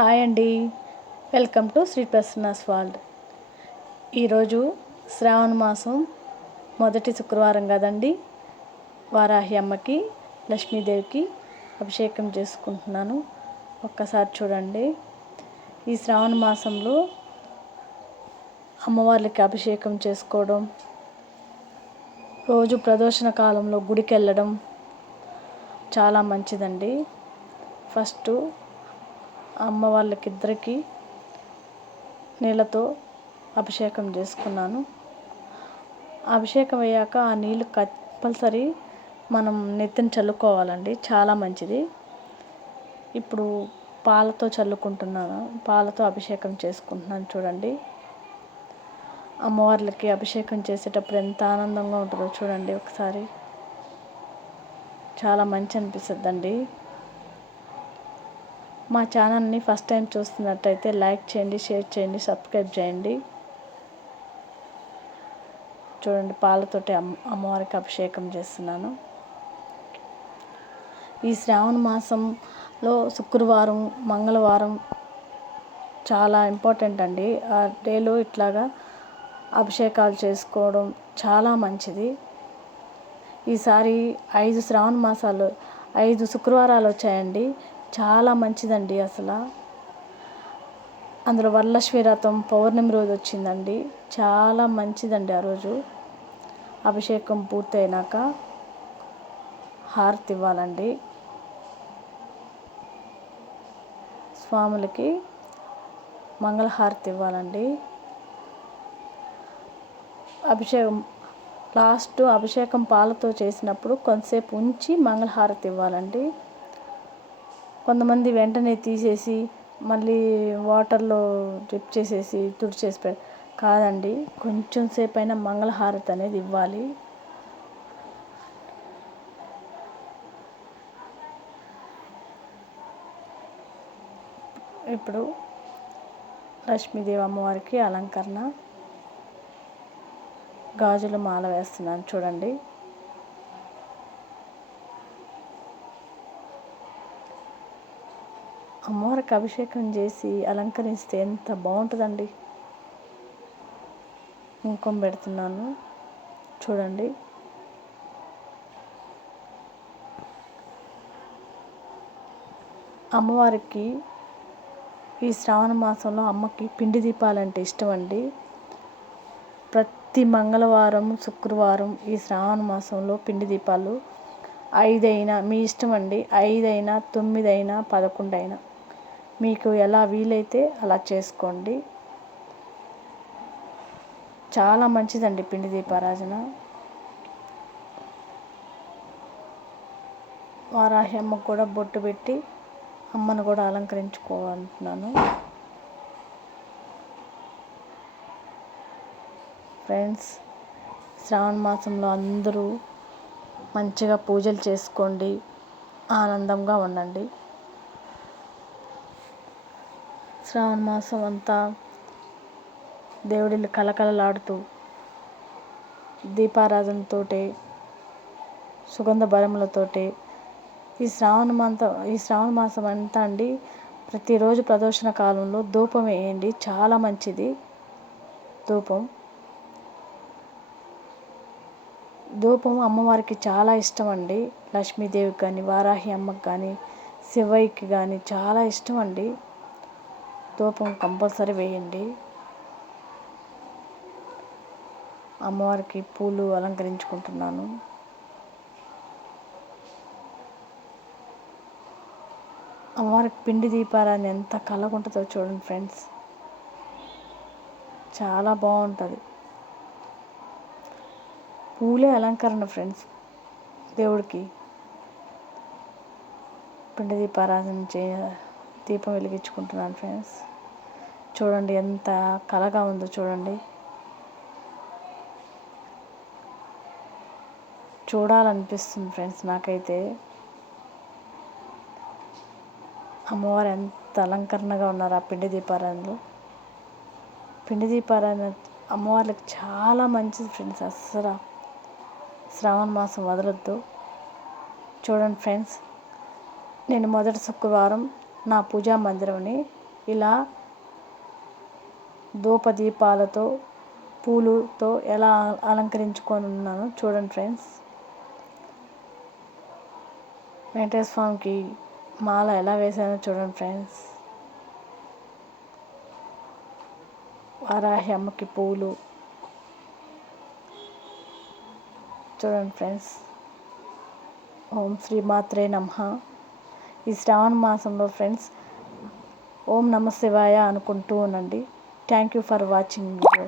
Hi అండి. Welcome to Sri Prasanna's world. ఈరోజు శ్రావణ మాసం మొదటి శుక్రవారం కదండి. వారాహి అమ్మకి, లక్ష్మీదేవికి అభిషేకం చేసుకుంటున్నాను. ఒక్కసారి చూడండి. ఈ శ్రావణ మాసంలో అమ్మవార్లకి అభిషేకం చేసుకోవడం, రోజు ప్రదోషణ కాలంలో గుడికి వెళ్ళడం చాలా మంచిదండి. ఫస్ట్ అమ్మ వాళ్ళకిద్దరికి నీళ్ళతో అభిషేకం చేసుకున్నాను. అభిషేకం అయ్యాక ఆ నీళ్ళు కంపల్సరీ మనం నెత్తిన చల్లుకోవాలండి, చాలా మంచిది. ఇప్పుడు పాలతో చల్లుకుంటున్నాను, పాలతో అభిషేకం చేసుకుంటున్నాను. చూడండి, అమ్మవార్లకి అభిషేకం చేసేటప్పుడు ఎంత ఆనందంగా ఉంటుందో చూడండి. ఒకసారి చాలా మంచి అనిపిస్తుందండి. మా ఛానల్ని ఫస్ట్ టైం చూస్తున్నట్టయితే లైక్ చేయండి, షేర్ చేయండి, సబ్స్క్రైబ్ చేయండి. చూడండి, పాలతోటి అమ్మవారికి అభిషేకం చేస్తున్నాను. ఈ శ్రావణ మాసంలో శుక్రవారం, మంగళవారం చాలా ఇంపార్టెంట్ అండి. ఆ డేలో ఇట్లాగా అభిషేకాలు చేసుకోవడం చాలా మంచిది. ఈసారి 5 శ్రావణ మాసాలు 5 శుక్రవారాలు వచ్చాయండి. చాలా మంచిదండి. అసలు అందులో వరలక్ష్మి వ్రతం పౌర్ణమి రోజు వచ్చిందండి. చాలా మంచిదండి. ఆ రోజు అభిషేకం పూర్తయినాక హారతి ఇవ్వాలండి. స్వాములకి మంగళహారతి ఇవ్వాలండి. అభిషేకం పాలతో చేసినప్పుడు కొంతసేపు ఉంచి మంగళహారతి ఇవ్వాలండి. కొంతమంది వెంటనే తీసేసి మళ్ళీ వాటర్లో డిప్ చేసేసి తుడిచేసి కాదండి, కొంచెం సేపు అయినా మంగళహారతి అనేది ఇవ్వాలి. ఇప్పుడు లక్ష్మీదేవి అమ్మవారికి అలంకరణ గాజుల మాల వేస్తున్నాను. చూడండి, అమ్మవారికి అభిషేకం చేసి అలంకరిస్తే ఎంత బాగుంటుందండి. కుంకుమ పెడుతున్నాను. చూడండి, అమ్మవారికి ఈ శ్రావణ మాసంలో అమ్మకి పిండి దీపాలంటే ఇష్టం అండి. ప్రతి మంగళవారం, శుక్రవారం ఈ శ్రావణ మాసంలో పిండి దీపాలు 5 అయినా మీ ఇష్టం అండి. 5 అయినా, 9 అయినా, 11 అయినా మీకు ఎలా వీలైతే అలా చేసుకోండి. చాలా మంచిదండి పిండి దీపారాధన. వారాహి అమ్మకు కూడా బొట్టు పెట్టి అమ్మను కూడా అలంకరించుకోవాలంటున్నాను. ఫ్రెండ్స్, శ్రావణ మాసంలో అందరూ మంచిగా పూజలు చేసుకోండి, ఆనందంగా ఉండండి. శ్రావణ మాసం అంతా దేవుడిల్లు కలకలలాడుతూ దీపారాధనతోటి, సుగంధ భరములతోటి ఈ శ్రావణ మాసం అంతా అండి ప్రతిరోజు ప్రదోషణ కాలంలో ధూపం వేయండి, చాలా మంచిది. ధూపం అమ్మవారికి చాలా ఇష్టం అండి. లక్ష్మీదేవికి కానీ, వారాహి అమ్మకి కానీ, శివయ్యకి కానీ చాలా ఇష్టం అండి. ధూపం కంపల్సరీ వేయండి. అమ్మవారికి పూలు అలంకరించుకుంటున్నాను. అమ్మవారికి పిండి దీపారాన్ని ఎంత కళ్ళగుంటుందో చూడండి ఫ్రెండ్స్, చాలా బాగుంటుంది. పూలే అలంకరణ ఫ్రెండ్స్ దేవుడికి. పిండి దీపారాధన దీపం వెలిగించుకుంటున్నాను ఫ్రెండ్స్. చూడండి ఎంత కళగా ఉందో చూడండి. చూడాలనిపిస్తుంది ఫ్రెండ్స్ నాకైతే. అమ్మవారు ఎంత అలంకరణగా ఉన్నారు ఆ పిండి దీపారాధనలో. పిండి దీపారాధన అమ్మవార్లకు చాలా మంచిది ఫ్రెండ్స్. అస్సలు శ్రావణ మాసం వదలొద్దు. చూడండి ఫ్రెండ్స్, నేను మొదటి శుక్రవారం నా పూజా మందిరంని ఇలా ధూపదీపాలతో పూలుతో ఎలా అలంకరించుకొని ఉన్నాను చూడండి ఫ్రెండ్స్. వెంకటేశ్వర స్వామికి మాల ఎలా వేసానో చూడండి ఫ్రెండ్స్. వారాహి అమ్మకి పూలు చూడండి ఫ్రెండ్స్. ఓం శ్రీ మాత్రే నమః. ఈ శ్రావణ మాసంలో ఫ్రెండ్స్ ఓం నమ శివాయ అనుకుంటూ ఉండండి. Thank you for watching video.